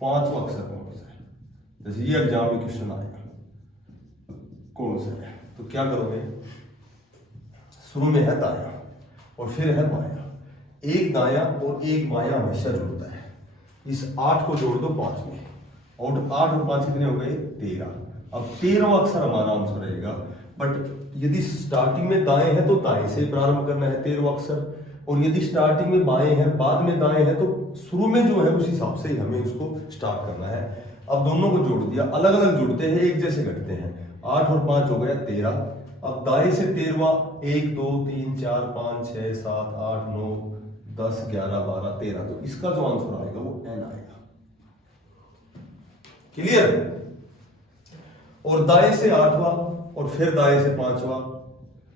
5वां अक्षर कौन सा है, जैसे ये एग्जाम में क्वेश्चन आएगा कौन सा है, तो क्या करोगे, शुरू में है दाया और फिर है बाया, एक दाया और एक बाया हमेशा जुड़ता है। इस 8 को जोड़ दो 5 में, और 8 और 5 कितने हो गए 13। अब 13वां अक्षर हमारा आंसर रहेगा, बट यदि स्टार्टिंग में दाएं है तो दाएं से प्रारंभ करना है 13वां अक्षर, और यदि स्टार्टिंग में बाएं है बाद में दाएं है तो शुरू में जो है उस हिसाब से ही हमें उसको स्टार्ट करना है। अब दोनों को जोड़ दिया, अलग अलग जुड़ते हैं, एक जैसे घटते हैं, 8 और 5 हो गया 13। अब दाएं से 13वां 1 2 3 4 5 6 7 8 9 10 11 12 13, तो इसका जो आंसर आएगा वो n आएगा। क्लियर? और दाएं से 8वां और फिर दाएं से 5वां,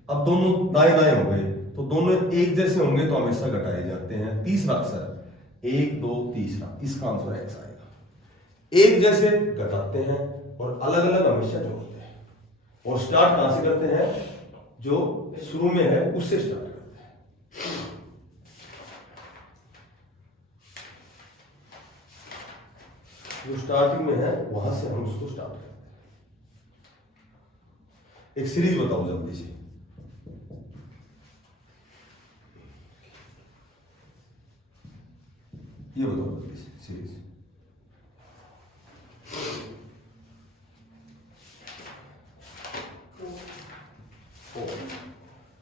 अब दोनों दाएं दाएं हो गए तो दोनों एक जैसे होंगे तो हमेशा घटाए जाते हैं। तीसरा अक्षर 1 2 तीसरा, इसका आंसर x आएगा। एक जैसे घटाते हैं और अलग अलग हमेशा जोड़ते हैं, और स्टार्ट कहां से करते हैं, जो शुरू में है उससे स्टार्ट करते हैं। जो स्टार्टिंग में है वहां से हम उसको स्टार्ट करते हैं। एक सीरीज बताओ जल्दी से, ये बताओ जल्दी से सीरीज।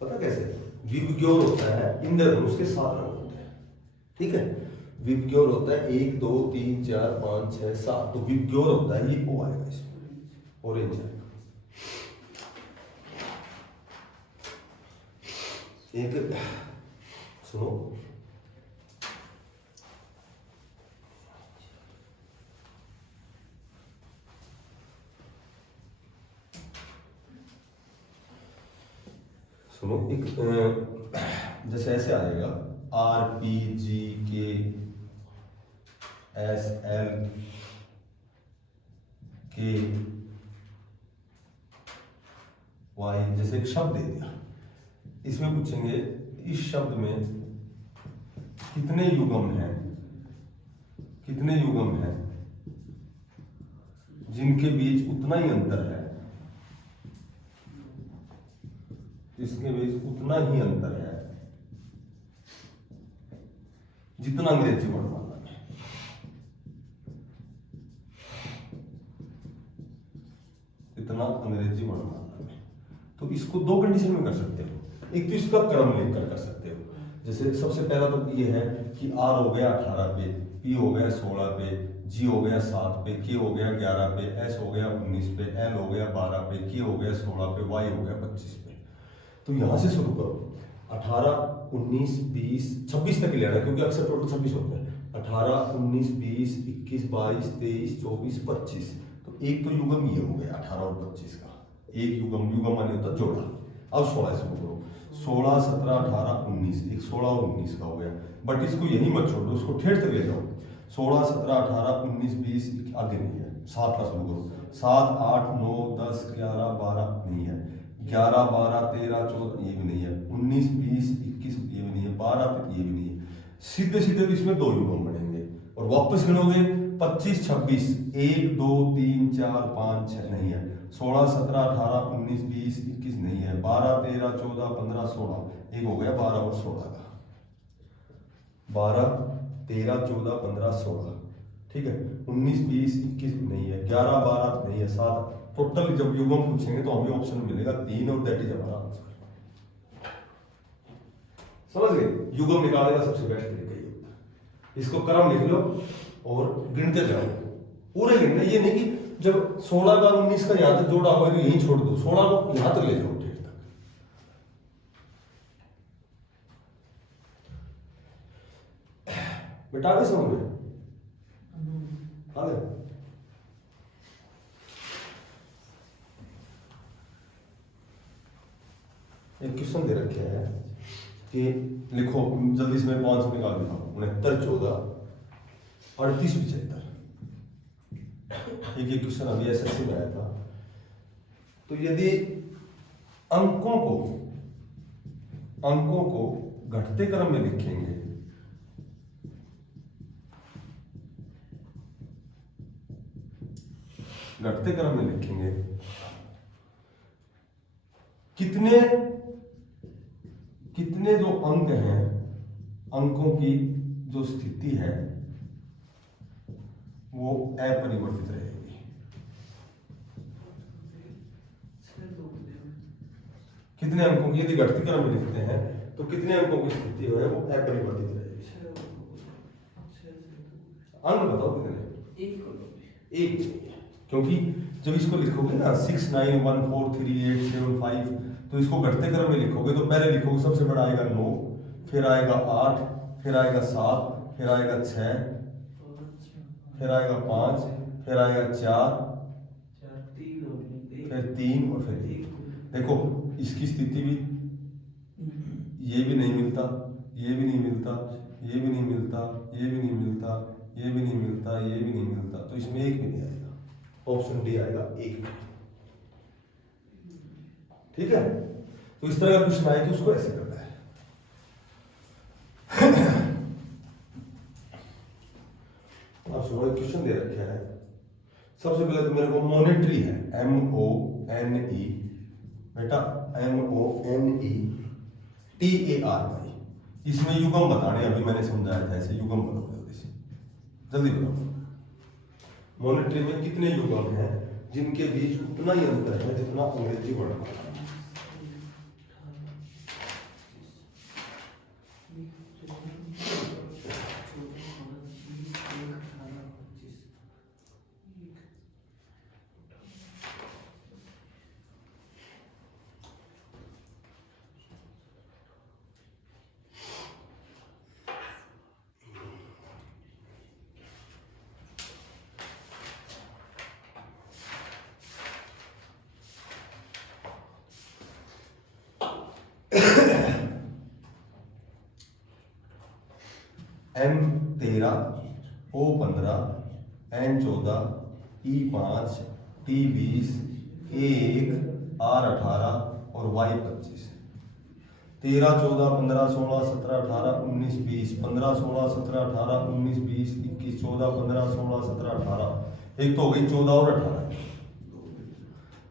पता कैसे, विबग्योर होता है, इंद्रधनुष के 7 रंग होते हैं, ठीक है। विबग्योर होता है 1 2 3 4 5 6 7, तो विबग्योर होता है ये ओ आएगा, इसमें ऑरेंज आएगा। एक सुनो, सुनो, एक जैसे ऐसे आएगा आर पी जी के एस एल के वाई, जैसे एक शब्द दे दिया, इसमें पूछेंगे इस शब्द में कितने युग्म हैं, कितने युग्म हैं जिनके बीच उतना ही अंतर है, जिसके बीच उतना ही अंतर है जितना अंग्रेजी वर्णमाला में। इतना अंग्रेजी वर्णमाला में। तो इसको दो कंडीशन में कर सकते हो, एक तो इसका क्रम लेकर कर सकते हो। जैसे सबसे पहला तो ये है कि आर हो गया 18 पे, पी हो गया 16 पे, जी हो गया 7 पे, के हो गया 11 पे, एस हो गया 19 पे, एल हो गया 12 पे, के हो गया 16 पे, वाई हो गया 25 पे। तो यहां से शुरू करो, 18, 19, 20, 26 तक ही लेना है क्योंकि अक्सर टोटल 26 होता है। 18, 19, 20, 21, 22, 23, 24, 25। तो एक तो युग्म ये हो गया 18 और 25 का, एक युग्म, युग्म माने होता जोड़ा। अब 16 शुरू करो, 16, 17, 18, 19, एक 16 और 19 का हो गया। बट इसको यही मत छोड़ दो, उसको ठेठ तक ले जाओ। 16, 17, 18, 19, 20, आगे नहीं है। 7 का शुरू करो, 7, 8, 9, 10, 11, 12 नहीं है, 11, 12, 13, 14 ये भी नहीं है, 19, 20, 21 ये भी नहीं है, 12 ये भी नहीं है। सीधे सीधे इसमें दो युग्म बनेंगे और वापस गिनोगे 25, 26, 1, 2, 3, 4, 5, 6 नहीं है, 16, 17, 18, 19, 20, 21 नहीं है, 12, 13, 14, 15, 16 एक हो गया 12 और 16 का, 12, 13, 14, 15, 16 ठीक है। 19, 20, 21 नहीं है, 11, 12 नहीं है, 7 टोटल। जब युग्म पूछेंगे तो हमें ऑप्शन मिलेगा 3 और दैट इज हमारा आंसर। समझ गए? युग्म निकालने का सबसे बेस्ट तरीका ये होता है। इसको क्रम लिख लो और गिनते जाओ, पूरे गिनना। ये नहीं कि जब 16 का 19 का यहां तक जोड़ा हुआ है तो यहीं छोड़ दो, 16 को यहां तक ले जाओ डेट तक। बेटा भी समझ में आ गया? एक क्वेश्चन दे रखे है कि लिखो जल्दी से, मैं 5 निकाल देता हूं। 69, 14, 38, 75। एक क्वेश्चन अभी एसएससी में आया था। तो यदि अंकों को घटते क्रम में लिखेंगे, घटते क्रम में लिखेंगे, कितने जो अंक हैं, अंकों की जो स्थिति है वो अपरिवर्तित रहेगी। कितने अंकों की, यदि घटती क्रम में लिखते हैं तो कितने अंकों की स्थिति जो है वो अपरिवर्तित रहेगी। अंक बताओ कितने? एक नहीं है, क्योंकि जब इसको लिखोगे ना 6, 9, 1, 4, 3, 8, 7, 5, तो इसको घटते क्रम में लिखोगे तो पहले लिखोगे सबसे बड़ा आएगा 9, फिर आएगा 8, फिर आएगा 7, फिर आएगा 6, फिर आएगा 5, फिर आएगा 4, फिर 3 और फिर 1। देखो इसकी स्थिति भी, ये भी नहीं मिलता, ये भी नहीं मिलता, ये भी नहीं मिलता, ये भी नहीं मिलता, ये भी नहीं मिलता, ये भी नहीं मिलता, तो इसमें एक भी नहीं आएगा। ऑप्शन डी आएगा एक। ठीक है? तो इस तरह का क्वेश्चन आए कि उसको ऐसे करना है। आप सुनो, एक क्वेश्चन दे रखा है। सबसे पहले तो मेरे को मॉनेटरी है, MONE, बेटा MONETARY। इसमें युग्म बताने, अभी मैंने समझाया था ऐसे युग्म बताओ जल्दी से, जल्दी बताओ। मॉनेटरी में कितने युग्म हैं जिनके बीच उतना ही अंतर है जितना अंग्रेजी वर्णमाला है? M 13, O 15, N 14, E 5, T 20, A 1, R 18 और Y 25। 13, 14, 15, 16, 17, 18, 19, 20, 15, 16, 17, 18, 19, 20, 21, 14, 15, 16, 17, 18, एक तो हो गई 14 और 18,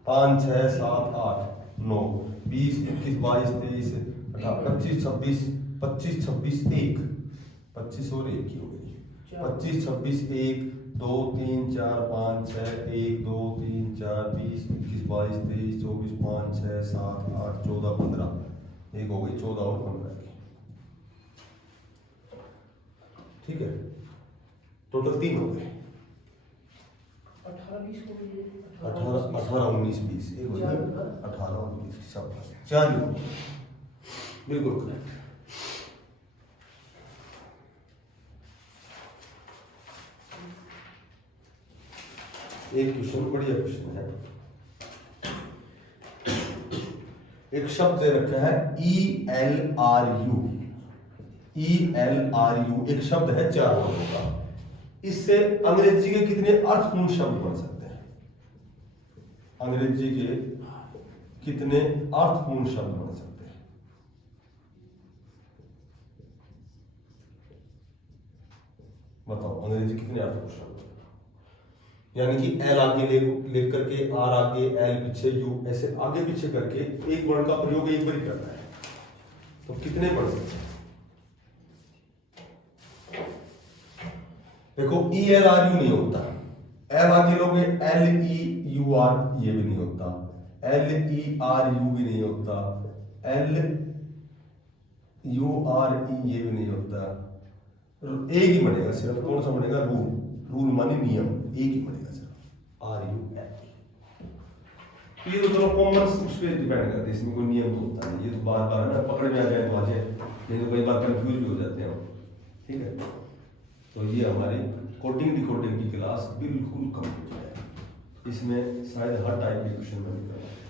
5, 6, 7, 8, 9, 20, 21, 22, 23, 25, 26, 25, 26, 1, 25 और 1 की हो गई, 25, 26, 1, 2, 3, 4, 5, 6, 1, 2, 3, 4, 20, 21, 22, 23, 24, 5, 6, 7, 8, 14, 15, एक हो गई 14 और 15 की। ठीक है, टोटल 3 हो गए। 18, 19, 20, एक हो गया 18 और 20 सब 4 ही हो गए। बिल्कुल करेक्ट। एक क्वेश्चन बढ़िया क्वेश्चन है। एक शब्द दे रखा है ELRU। ELRU एक शब्द है 4 वर्गों का। इससे अंग्रेजी के कितने अर्थपूर्ण शब्द बन सकते हैं? अंग्रेजी के कितने अर्थपूर्ण शब्द बन सकते हैं? बताओ, अंग्रेजी कितने अर्थपूर्ण शब्द? यानी कि एल आगे ले करके, आर आगे, एल पीछे, यू ऐसे आगे पीछे करके एक वर्ण का प्रयोग एक बार ही करना है, तो कितने बन सकते हैं? देखो ELRU नहीं होता, एल आगे लोगे LEUR ये भी नहीं होता, LERU भी नहीं होता, LURE ये भी नहीं होता, एक ही बनेगा सिर्फ। कौन सा बनेगा? रूल। रूल माने नियम, एक ही बनेगा सिर्फ, RUL। ये तो चलो कॉमन उस पे डिपेंड करता है, इसमें कोई नियम होता है, ये तो बार बार ना पकड़ में आ जाए तो आ जाए, नहीं तो कई बार कंफ्यूज भी हो जाते हैं। ठीक है, तो ये हमारी कोडिंग डिकोडिंग की क्लास बिल्कुल कंप्लीट है। इसमें शायद हर टाइप के क्वेश्चन मैं निकालूंगा।